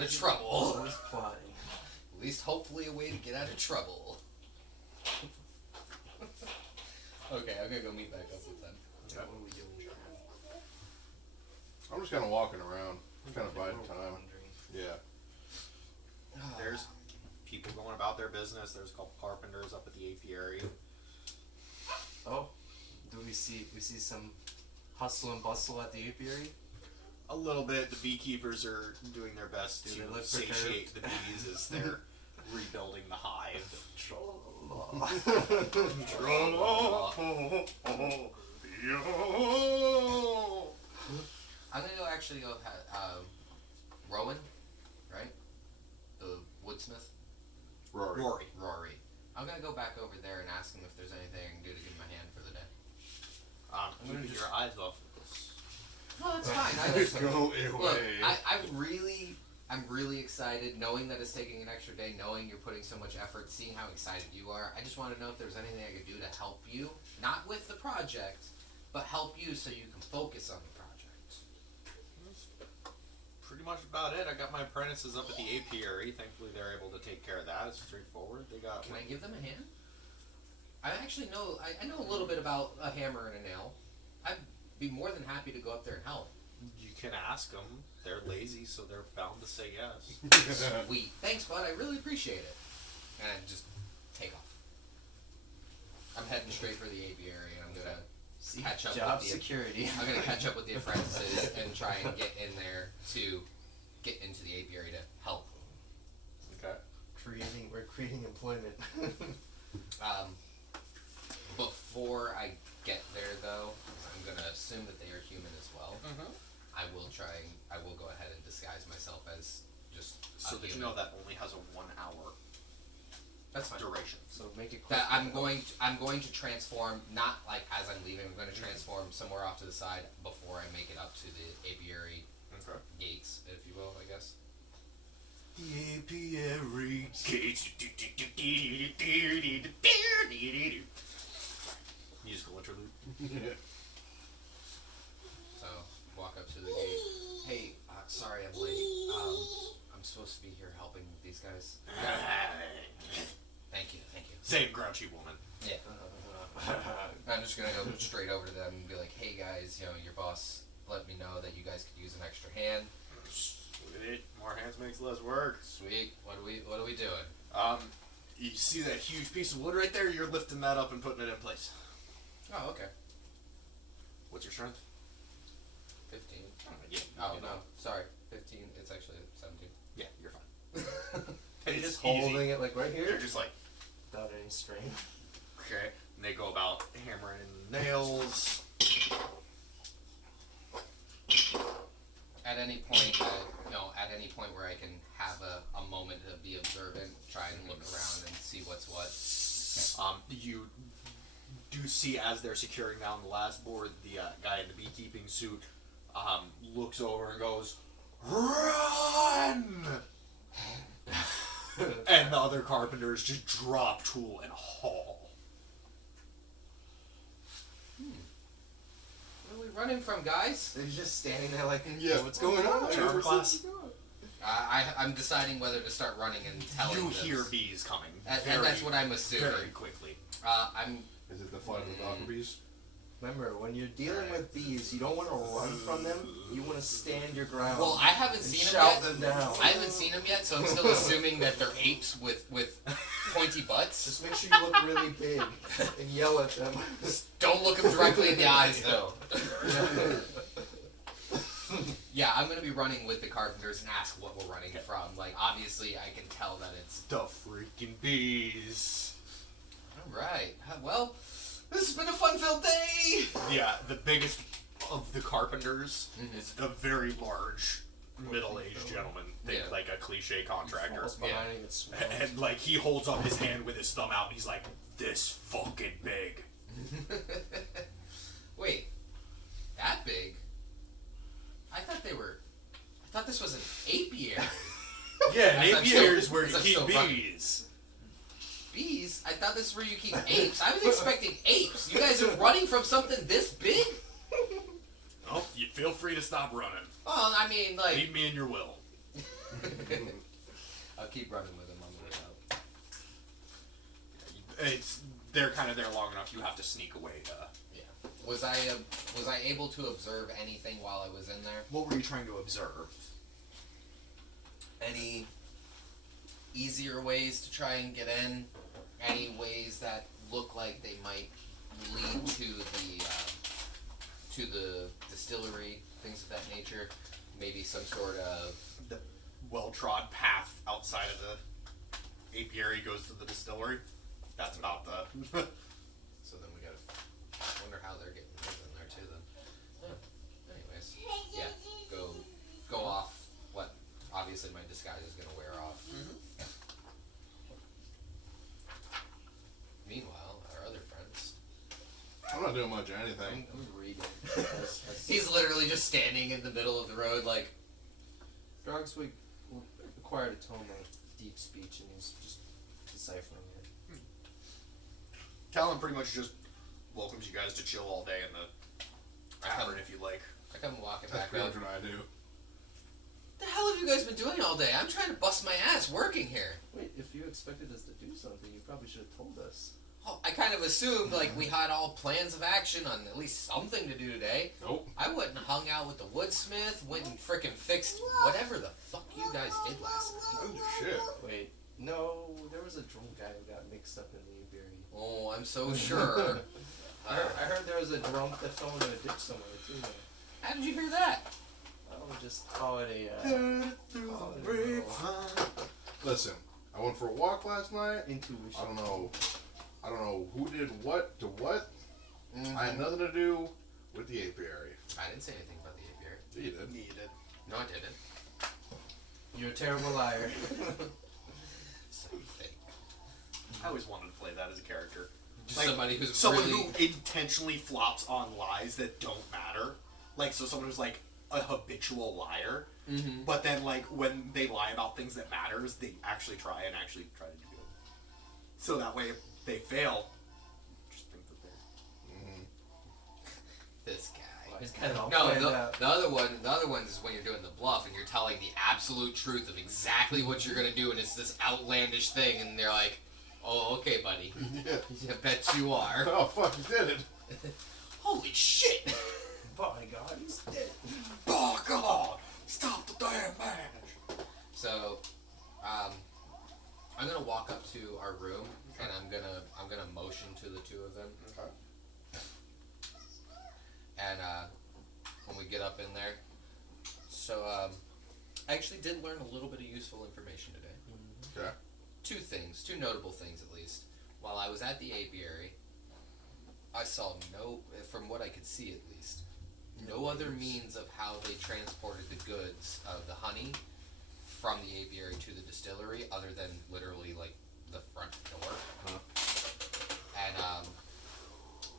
out of trouble. Always plotting. At least, hopefully, a way to get out of trouble. Okay, I'm gonna go meet back up with them. Yeah, what are we doing, John? I'm just kind of walking around, kind of biding time. Yeah. There's people going about their business. There's a couple carpenters up at the apiary. Oh, do we see some hustle and bustle at the apiary? A little bit. The beekeepers are doing their best Do they to look satiate the bees as they're rebuilding the hive. I'm gonna go actually go Rowan, right? The woodsmith? Rory. Rory. I'm gonna go back over there and ask him if there's anything I can do to give him a hand for the day. Keeping just- your eyes off of this. No, it's fine. I just, Go look, away. I'm really excited, knowing that it's taking an extra day, knowing you're putting so much effort, seeing how excited you are. I just want to know if there's anything I could do to help you, not with the project, but help you so you can focus on the project. That's pretty much about it. I got my apprentices up at the apiary. Thankfully, they're able to take care of that. It's straightforward. They got. Can I give them a hand? I actually know, I know a little bit about a hammer and a nail. I'd be more than happy to go up there and help. You can ask them. They're lazy, so they're bound to say yes. Sweet. Thanks, bud. I really appreciate it. And I just take off. I'm heading straight for the apiary, and I'm gonna catch up Job with the security. I'm gonna catch up with the apprentices and try and get in there to get into the apiary to help. Okay. We're creating employment. Before I get there, though, I'm gonna assume that they are human as well. Mm-hmm. I will go ahead and disguise myself as just So a that you human. know that only has a 1 hour That's fine. duration. So make it quick. That I'm going to transform, not like as I'm leaving. I'm going to transform somewhere off to the side before I make it up to the apiary Okay. gates, if you will, I guess. The apiary gates. Musical interlude. So walk up to the gate. Hey, sorry I'm late. I'm supposed to be here helping these guys. Thank you. Same grouchy woman. Yeah. I'm just gonna go straight over to them and be like, hey guys, your boss let me know that you guys could use an extra hand. Sweet. More hands makes less work. Sweet. What are we doing? You see that huge piece of wood right there? You're lifting that up and putting it in place. Oh, okay. What's your strength? 15. Yeah. Oh, no. Sorry. 15. It's actually 17. Yeah, you're fine. You're It's just holding easy. it like right here? You're just like, Without any strain. okay. And they go about hammering nails. At any point, at any point where I can have a moment to be observant, try and look around and see what's what. You do see as they're securing down the last board, the guy in the beekeeping suit looks over and goes, "Run!" And the other carpenters just drop tool and haul. Where are we running from, guys? They're just standing there like, Yeah. what's going on? Charm class. I'm deciding whether to start running and telling You them. hear bees coming. And very, that's what I'm assuming. very quickly. Is it the flight of the Falcon bees? Remember, when you're dealing with bees, you don't want to run from them. You want to stand your ground. Well, I haven't and seen shout them yet. them down. I haven't seen them yet, so I'm still assuming that they're apes with pointy butts. Just make sure you look really big and yell at them. Just don't look them directly in the eyes, though. Yeah, I'm gonna be running with the carpenters and ask what we're running from. Like, obviously, I can tell that it's. The freaking bees. All right. Well, this has been a fun-filled day. Yeah, the biggest of the carpenters Mhm. is a very large, middle-aged gentleman. Think Yeah. like a cliche contractor. Falls behind and it swells. And like he holds up his hand with his thumb out and he's like, "This fucking big." Wait, that big? I thought this was an apiary. Yeah, an As I'm apiary is still- where as you I'm keep still running. bees. Bees? I thought this is where you keep apes. I was expecting apes. You guys are running from something this big? Oh, you feel free to stop running. Well, I mean, like, Leave me in your will. I'll keep running with him on the way out. They're kind of there long enough. You have to sneak away. Yeah. Was I able to observe anything while I was in there? What were you trying to observe? Any easier ways to try and get in? Any ways that look like they might lead to the distillery, things of that nature? Maybe some sort of The well-trod path outside of the apiary goes to the distillery. That's about the. So then we gotta wonder how they're getting in there too. Then, anyways, yeah, go off. What? Obviously, my disguise is gonna wear off. Meanwhile, our other friends. I'm not doing much of anything. I'm reading. He's literally just standing in the middle of the road, like. Grogswig acquired a tome of deep speech, and he's just deciphering it. Talon pretty much just welcomes you guys to chill all day in the tavern if you like. I come walking That's back pretty up. much what I do. What the hell have you guys been doing all day? I'm trying to bust my ass working here. Wait, if you expected us to do something, you probably should have told us. Oh, I kind of assumed like we had all plans of action on at least something to do today. Nope. I went and hung out with the woodsmith, went and frickin' fixed whatever the fuck you guys did last night. I didn't do shit. Wait, no, there was a drunk guy who got mixed up in the apiary. Oh, I'm so sure. I heard there was a drunk that fell into a ditch somewhere too. How did you hear that? I'll just call it a call it a grapevine. Listen, I went for a walk last night. intuition. I don't know who did what to what. I had nothing to do with the apiary. I didn't say anything about the apiary. You did. Needed. No, I didn't. You're a terrible liar. So you think. I always wanted to play that as a character. Just somebody who's someone really... who intentionally flops on lies that don't matter. Like, so someone who's like a habitual liar, but then like when they lie about things that matters, they actually try to do good. So that way, if they fail, just think that they're. This guy. Well, he's kind of all No, planned out. the other one is when you're doing the bluff and you're telling the absolute truth of exactly what you're gonna do, and it's this outlandish thing, and they're like, "Oh, okay, buddy. Yeah. I bet you are." Oh fuck, you did it. Holy shit! By God, he's dead. Oh God! Stop the damn man! So, I'm gonna walk up to our room and I'm gonna motion to the two of them. Okay. And when we get up in there, so I actually did learn a little bit of useful information today. Okay. Two notable things at least. While I was at the apiary, I saw from what I could see at least, no other means of how they transported the goods of the honey from the apiary to the distillery other than literally like the front door. And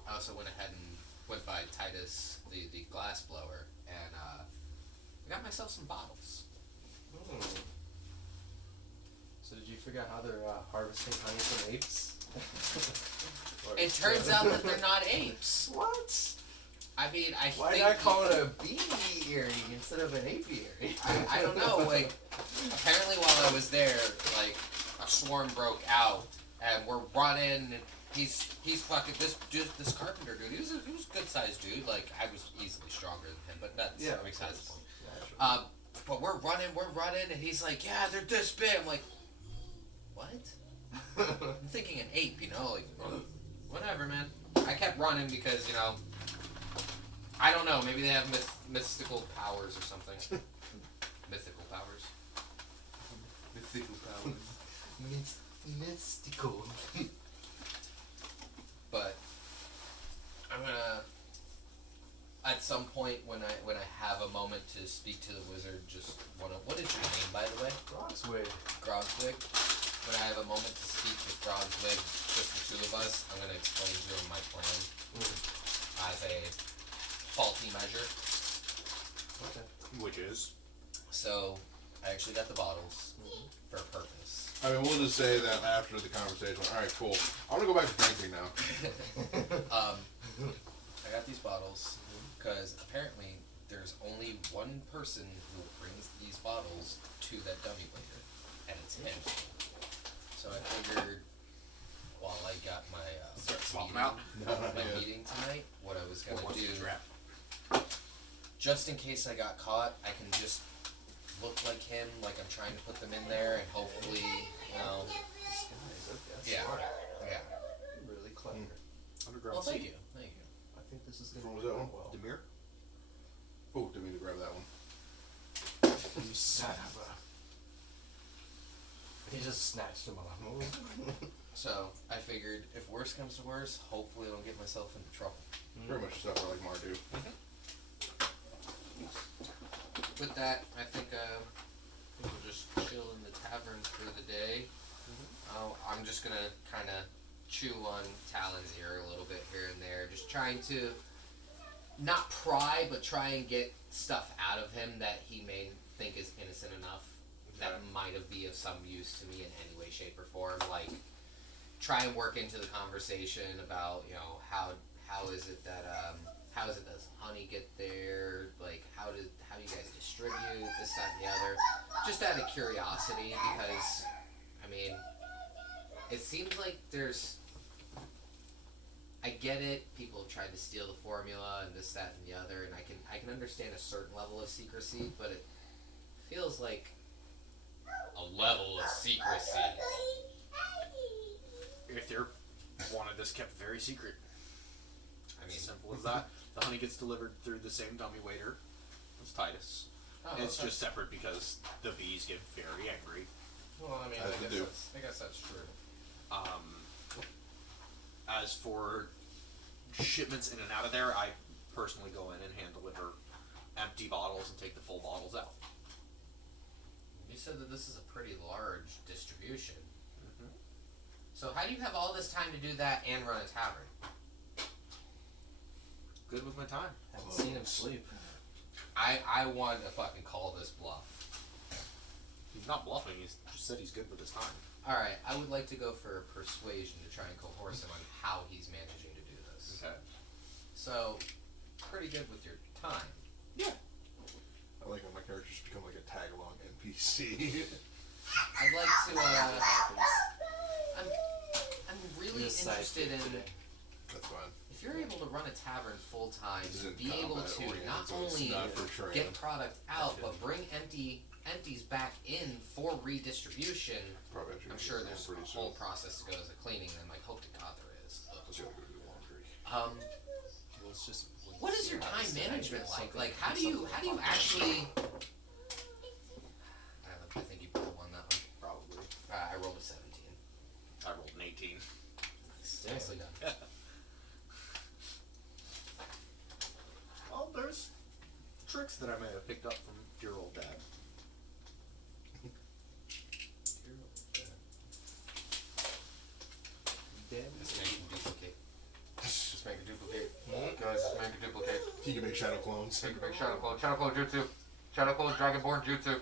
I also went ahead and went by Titus, the glass blower, and I got myself some bottles. So did you figure out how they're harvesting honey from apes? It turns out that they're not apes. What? I mean, Why think not call it a bee-eary instead of an apiary? I don't know. Like, apparently while I was there, like a swarm broke out, and we're running. And he's fucking this carpenter dude. He was a good sized dude. Like I was easily stronger than him, but that's besides the point. But we're running, and he's like, yeah, they're this big. I'm like, what? I'm thinking an ape, like whatever, man. I kept running because I don't know. Maybe they have mystical powers or something. Mythical powers. Mythical powers. Mystical. But I'm gonna, at some point when I have a moment to speak to the wizard, what is your name, by the way? Grogswig. Grogswig. When I have a moment to speak with Grogswig, just the two of us, I'm gonna explain to him my plan as a faulty measure. Okay. Which is? So, I actually got the bottles for a purpose. I mean, we'll just say that after the conversation. All right, cool. I want to go back to drinking now. I got these bottles because apparently there's only one person who brings these bottles to to that dummy later, and it's him. So I figured, while I got my Start swapping meeting, out. my meeting tonight, what I was gonna Or do, once the trap. just in case I got caught, I can just look like him, like I'm trying to put them in there, and hopefully, you know, Disguise, okay, that's yeah, smart. yeah. Really clever. Underground Well, thank sea. you, thank you. I think this is Which gonna one was work that one? well. Demir? Oh, didn't mean to grab that one. You son of a... He just snatched him off. So I figured, if worse comes to worse, hopefully I don't get myself into trouble. Pretty much stuff I like Mar do. With that, I think we'll just chill in the tavern for the day. I'm just gonna kind of chew on Talon's ear a little bit here and there, just trying to not pry, but try and get stuff out of him that he may think is innocent enough that might have be of some use to me in any way, shape, or form. Like, try and work into the conversation about, you know, how is it that does honey get there? Like, how do you guys distribute this, that, and the other? Just out of curiosity, because I mean, it seems like I get it. People have tried to steal the formula and this, that, and the other, and I can understand a certain level of secrecy, but it feels like a level of secrecy. If they're wanted this kept very secret. I mean, Simple as that. The honey gets delivered through the same dummy waiter as Titus. oh, It's okay. just separate because the bees get very angry. Well, I mean, As they do. I guess that's true. As for shipments in and out of there, I personally go in and hand deliver empty bottles and take the full bottles out. You said that this is a pretty large distribution. So how do you have all this time to do that and run a tavern? Good with my time. Haven't seen him sleep. I want to fucking call this bluff. He's not bluffing, he's just said he's good with his time. Alright, I would like to go for persuasion to try and coerce him on how he's managing to do this. Okay. So, pretty good with your time. Yeah. I like when my characters become like a tag along NPC. I'd like to, I'm really This side interested in, today. That's fine. if you're able to run a tavern full time, This isn't be able combat to oriented, not so it's only not for training. get product out, but bring empties back in for redistribution. Probably actually I'm gonna sure get there's one a pretty whole soon. process to go as a cleaning them. I hope to God there is. Let's go do laundry. Let's just What is your see how time this guy management does like? something- Like, how do you actually? I think you pulled one that one. Probably. I rolled a 17. I rolled an 18. Damn. Nicely done. Well, there's tricks that I may have picked up from your old dad. Damn. Just make a duplicate. Just make a duplicate. Guys, make a duplicate. He can make shadow clones. Make a big shadow clone. Shadow clone jutsu. Shadow clone dragonborn jutsu.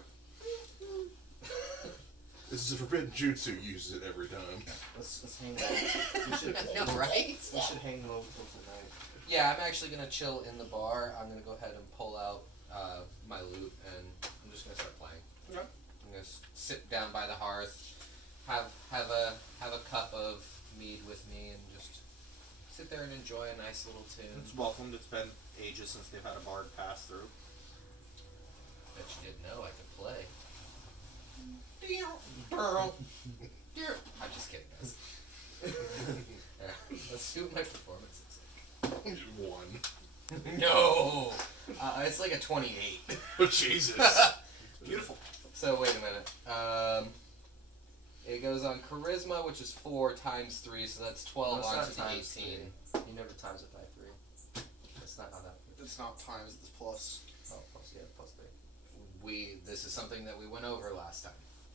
This is a forbidden jutsu. Uses it every time. Let's hang out. We should, I know, right? we should hang low till tonight. Yeah, I'm actually gonna chill in the bar. I'm gonna go ahead and pull out my loot, and I'm just gonna start playing. Okay. I'm gonna sit down by the hearth, have a cup of mead with me, and just sit there and enjoy a nice little tune. It's welcomed. It's been ages since they've had a bard pass through. Bet you didn't know I could play. I'm just kidding, guys. Yeah, let's see what my performance is. One. No, it's like a 28. Oh Jesus! Beautiful. So wait a minute. It goes on charisma, which is 4 times 3, so that's 12 No, it's onto not the times 18. three. You never times it by 3. That's not how that works. It's not times the plus. Oh, plus 3. This is something that we went over last time.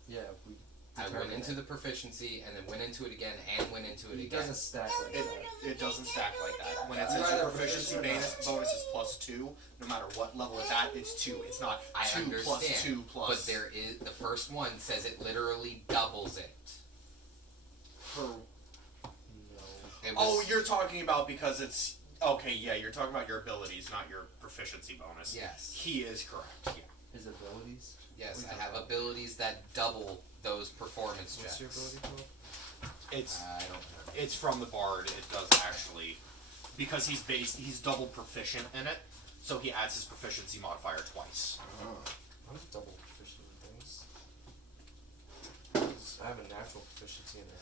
Yeah, we. I went determined into it. the proficiency and then went into it again and went into it It again. doesn't stack like that. It doesn't stack like that. When it You're says either your proficiency proficient or bonus is +2, no matter what level it's at, it's 2. It's not I 2 understand, plus 2 plus. but there is the first one says it literally doubles it. Per... No. It Oh, was- you're talking about because it's okay. Yeah, you're talking about your abilities, not your proficiency bonus. Yes. He is correct. Yeah. His abilities? Yes, What are I you have talking abilities that double those performance What's checks. your ability called? It's I don't know. it's from the bard. It does actually, because he's double proficient in it, so he adds his proficiency modifier twice. Oh. I'm double proficient in things. I have a natural proficiency in it.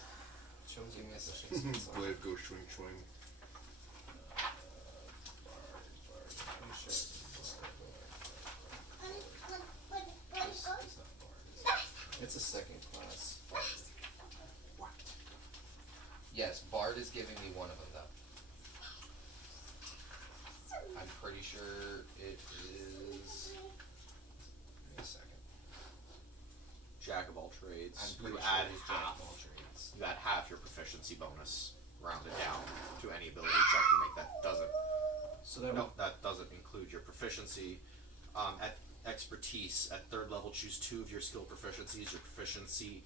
Chosen Give me a second. proficiency in something. Blade go swing swing. I'm sure it's It's a second class. Yes, Bard is giving me one of them though. I'm pretty sure it is. Give me a second. Jack of all trades. I'm You pretty sure add it is Jack half. of all trades. You add half your proficiency bonus, rounded down to any ability check you make that doesn't. So that No, that doesn't include your proficiency. At expertise, at 3rd level, choose 2 of your skill proficiencies. Your proficiency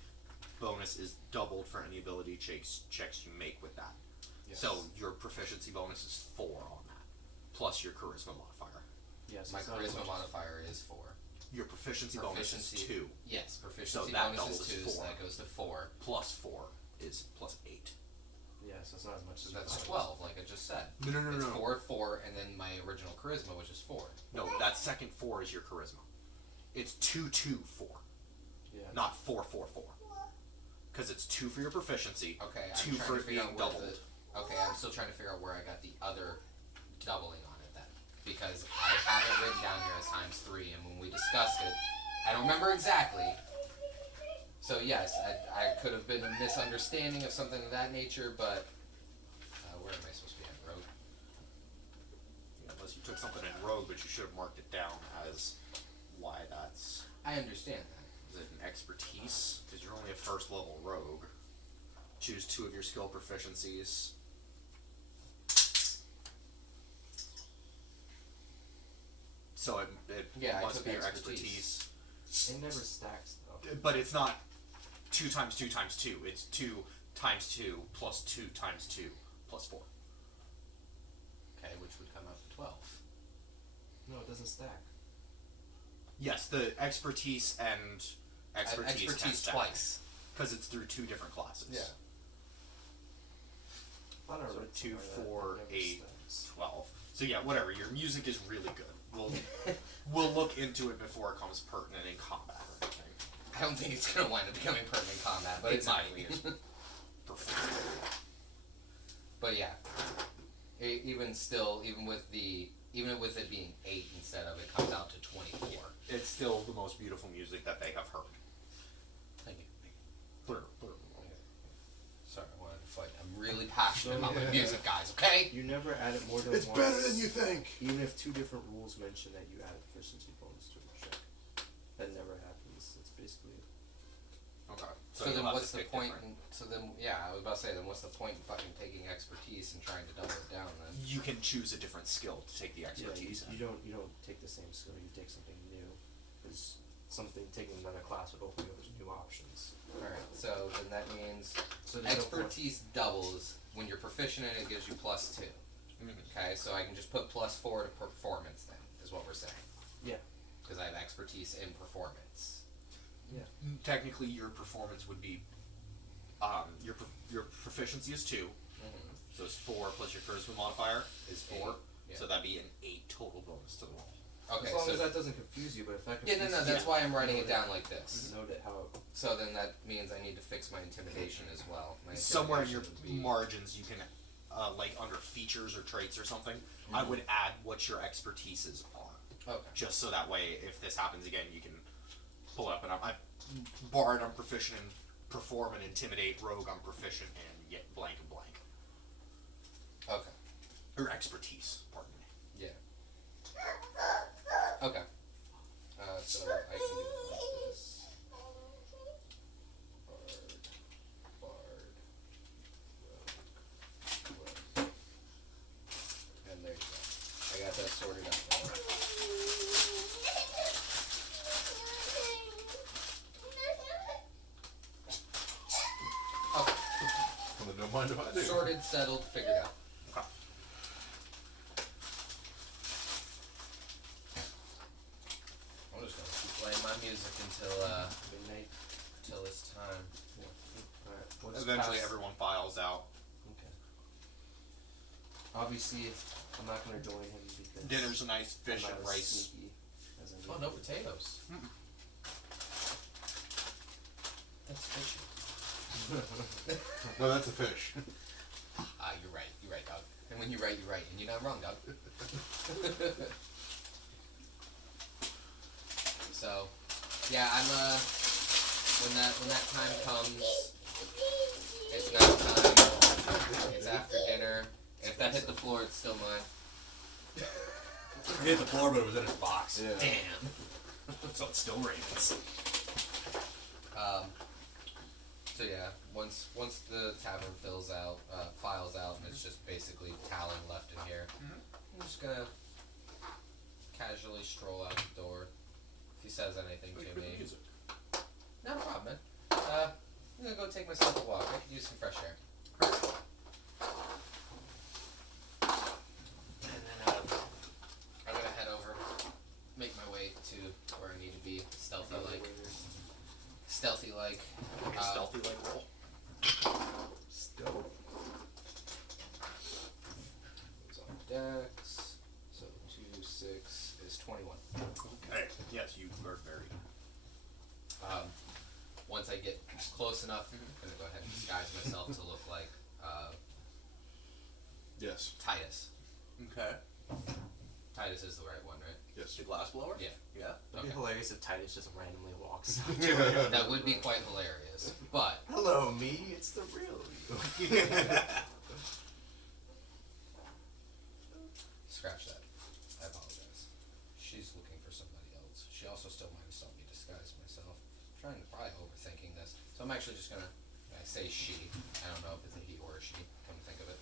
bonus is doubled for any ability checks you make with that. Yes. So your proficiency bonus is 4 on that, plus your charisma modifier. yes, My it's not as charisma much as- modifier is 4. Your proficiency bonus is 2, Yes, proficiency that bonus doubles is 2, so 4. that goes to 4. plus 4 is plus 8. Yeah, so it's not as much So as that's yours. 12, like I just said. No. It's 4, 4, and then my original charisma, which is 4. No, that second 4 is your charisma. It's 2, 2, 4, Yeah. not 4, 4, 4. Because it's 2 for your proficiency, Okay, I'm 2 trying for to it figure being out where doubled. Okay, I'm still trying to figure out where I got the other doubling on it then. Because I have it written down here as times 3, and when we discussed it, I don't remember exactly. So yes, I could have been a misunderstanding of something of that nature, but where am I supposed to be at? Rogue? Unless you took something in rogue, but you should have marked it down as why that's. I understand that. Is it an expertise? Because you're only a 1st level rogue. Choose 2 of your skill proficiencies. So it Yeah, I must took be your expertise. expertise. It never stacks though. But it's not 2 times 2 times 2. It's 2 times 2 plus 2 times 2 plus 4. Okay, which would come out to 12. No, it doesn't stack. Yes, the expertise and expertise twice. because it's through 2 different classes. Yeah. I thought I So read 2, somewhere that 4, it never 8, stacks. 12. So yeah, whatever. Your music is really good. We'll look into it before it comes pertinent in combat or anything. I don't think it's going to wind up becoming permanent combat, but Exactly. it might. Perfect. But yeah, even with it being 8 instead of, it comes out to 24. It's still the most beautiful music that they have heard. Thank you. Blur. Sorry, I wanted to fight. I'm really passionate So, about my yeah. music, guys. Okay. You never add it more than It's once. better than you think. Even if 2 different rules mention that you add a proficiency bonus to a check. That never happens. It's basically Okay. So then, you'll have what's to the pick point? different. I was about to say, then what's the point in fucking taking expertise and trying to double it down then? You can choose a different skill to take the yeah, expertise. you don't take the same skill, you take something new. Because taking another class would open you up to new options. Alright, so then that means So there's no point- expertise doubles. When you're proficient in it, it gives you +2. Okay, so I can just put +4 to performance then, is what we're saying. Yeah. Because I have expertise in performance. Yeah. Technically, your performance would be, your proficiency is 2, so it's 4 plus your charisma modifier is 4, yeah. so that'd be an 8 total bonus to the roll. Okay, As long so as that doesn't confuse you, but if that yeah, confuses no, that's Yeah. why I'm writing it Note down like this. Note it how So then that means I need to fix my intimidation as well. My Somewhere in your intimidation would be- margins, you can, like under features or traits or something, I would add what your expertises are. Okay. Just so that way, if this happens again, you can pull it up. And I'm Bard, I'm proficient in perform and intimidate. Rogue, I'm proficient in yet blank and blank. Okay. Or expertise, pardon me. Yeah. Okay. So I can do this. Bard. Rogue. And there you go. I got that sorted out now. Okay. Well, then don't mind if I do. Sorted, settled, figured out. Okay. I'm just gonna music until Midnight. it's time. Alright. We'll just Eventually, pass- everyone files out. Okay. Obviously, I'm not gonna join him because Dinner's a nice fish I'm and not as rice. sneaky as I Oh, need no to be. potatoes. That's fishy. No, that's a fish. You're right, dog. And when you're right, and you're not wrong, dog. So, yeah, I'm when that time comes, it's night time. It's after dinner. And if that hit the floor, it's still mine. It hit the floor, but it was in its box. Yeah. Damn. So it's still Ravens. So yeah, once the tavern files out, and it's just basically Talon left in here, I'm just gonna casually stroll out the door. If he says anything to me, not a problem, man. I'm gonna go take myself a walk. I could use some fresh air. And then I'm gonna head over, make my way to where I need to be, stealthy like. Stealthy like roll. Still. It's on Dex. So 2, 6 is 21. Okay. Yes, you are very. Once I get close enough, I'm gonna go ahead and disguise myself to look like Yes. Titus. Okay. Titus is the right one, right? Yes. The glass blower? Yeah. Yeah. It'd be Okay. hilarious if Titus just randomly walks. That would be quite hilarious. But Hello, me. It's the real you. scratch that. I apologize. She's looking for somebody else. She also still might have saw me disguise myself. I'm trying to probably overthinking this. So I'm actually just gonna I say she. I don't know if it's a he or a she, come to think of it.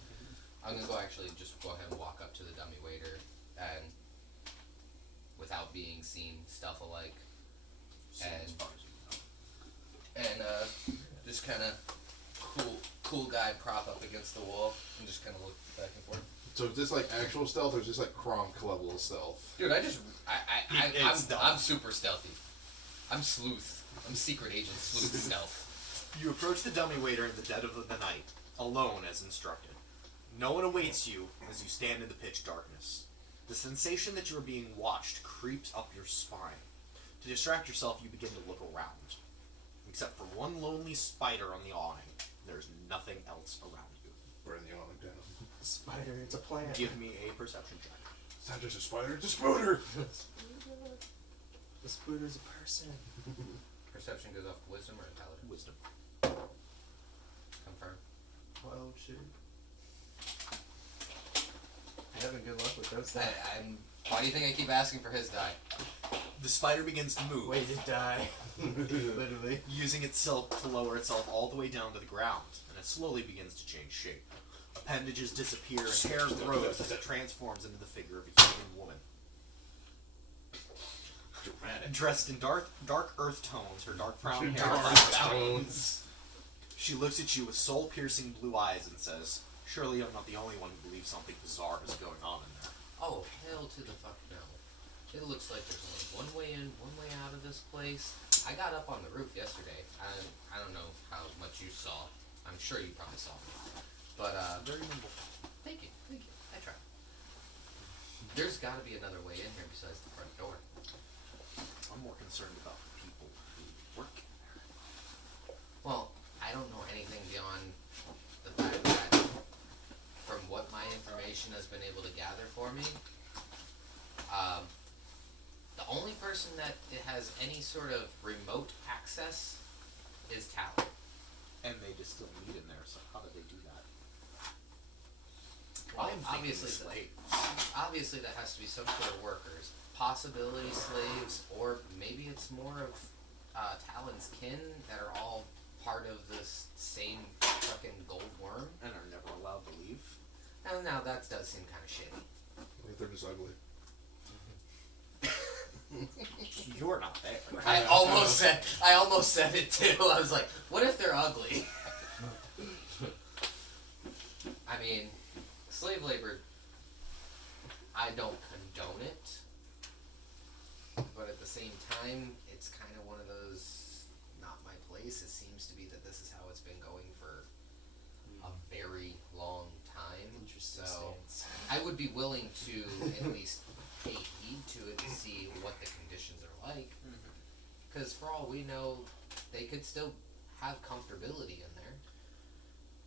I'm gonna just go ahead and walk up to the dummy waiter and without being seen, stealth alike. And just kinda cool guy prop up against the wall and just kinda look back and forth. So is this like actual stealth or is this like Kronk level of stealth? Dude, It's stealth. I'm super stealthy. I'm sleuth. I'm secret agent sleuth stealth. You approach the dummy waiter in the dead of the night, alone as instructed. No one awaits you as you stand in the pitch darkness. The sensation that you are being watched creeps up your spine. To distract yourself, you begin to look around. Except for one lonely spider on the awning, there's nothing else around you. We're in the awning down. Spider, it's a plant. Give me a perception check. It's not just a spider, it's a spooter! The spooter's a person. Perception goes off wisdom or intelligence? Wisdom. Confirm. Oh shit. You're having good luck with those things. Why do you think I keep asking for his die? The spider begins to move, Way to die. Literally. using itself to lower itself all the way down to the ground, and it slowly begins to change shape. Appendages disappear and hair grows as it transforms into the figure of a human woman. Dramatic. Dressed in dark earth tones, her dark brown hair Dark lies down. tones. She looks at you with soul-piercing blue eyes and says, "Surely I'm not the only one who believes something bizarre is going on in there." Oh, hell to the fuck no. It looks like there's only one way in, one way out of this place. I got up on the roof yesterday. I don't know how much you saw. I'm sure you probably saw me. But, Very nimble. thank you. I tried. There's gotta be another way in here besides the front door. I'm more concerned about the people who work in there. Well, I don't know anything beyond the fact that from what my information has been able to gather for me, the only person that it has any sort of remote access is Talon. And they distill meat in there, so how do they do that? Well, I'm thinking obviously, slave. obviously that has to be some sort of workers, possibility slaves, or maybe it's more of Talon's kin that are all part of this same fucking gold worm. And are never allowed to leave. And now that does seem kind of shitty. What if they're just ugly? You're not there. I almost said it too. I was like, what if they're ugly? I mean, slave labor, I don't condone it, but at the same time, it it's kind of one of those not my place. It seems to be that this is how it's been going for a very long time. Interesting So stance. I would be willing to at least pay heed to it to see what the conditions are like. Because for all we know, they could still have comfortability in there.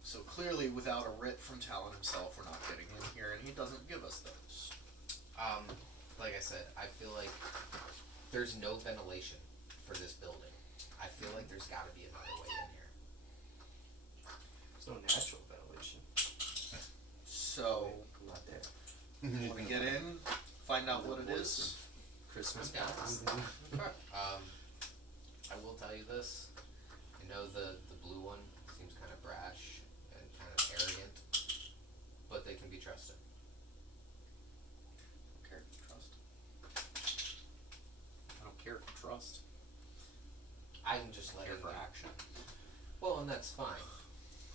So clearly, without a writ from Talon himself, we're not getting in here, and he doesn't give us those. Like I said, I feel like there's no ventilation for this building. I feel like there's got to be another way in here. There's no natural ventilation. So, Not there. you want to get in, find out what it is? Christmas I'm down. balls. I will tell you this. I know the blue one seems kind of brash and kind of arrogant, but they can be trusted. I don't care if you trust. I don't care if you trust. I'm just I care letting for you. action. Well, and that's fine.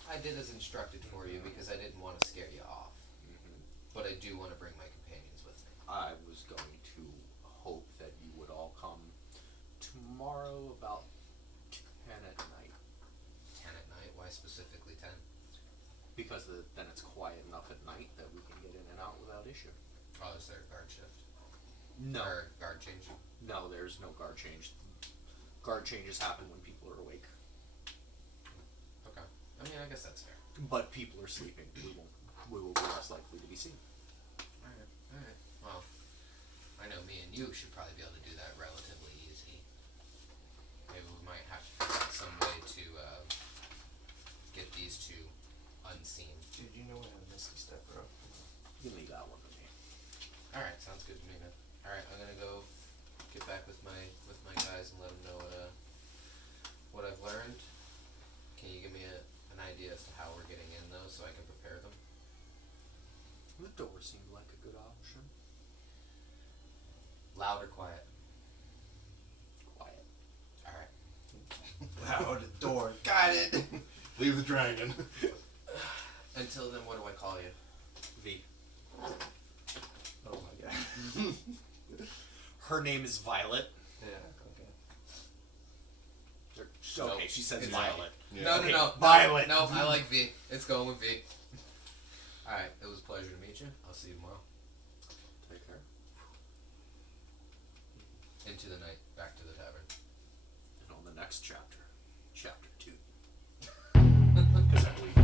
I did as instructed for you because I didn't want to scare you off, but I do want to bring my companions with me. I was going to hope that you would all come tomorrow about 10 at night. 10 at night? Why specifically 10? Because then it's quiet enough at night that we can get in and out without issue. Oh, is there a guard shift? No. Or guard change? No, there's no guard change. Guard changes happen when people are awake. Okay. I mean, I guess that's fair. But people are sleeping. We will be less likely to be seen. Alright, alright. Well, I know me and you should probably be able to do that relatively easy. Maybe we might have to figure out some way to get these two unseen. Dude, you know we have a Misty Step, bro. You can leave that one to me. Alright, sounds good to me, man. Alright, I'm gonna go get back with my guys and let them know what I've learned. Can you give me an idea as to how we're getting in though, so I can prepare them? The door seemed like a good option. Loud or quiet? Quiet. Alright. Loud door. Got it! Leave the dragon. Until then, what do I call you? V. Oh my god. Her name is Violet. Yeah, okay. Okay, Nope. she says It's Violet. Yeah. No, Okay, no, Violet. No, I like V. It's going with V. Alright, it was a pleasure to meet you. I'll see you tomorrow. Take care. Into the night, back to the tavern. And on the next chapter, chapter 2. Because I believe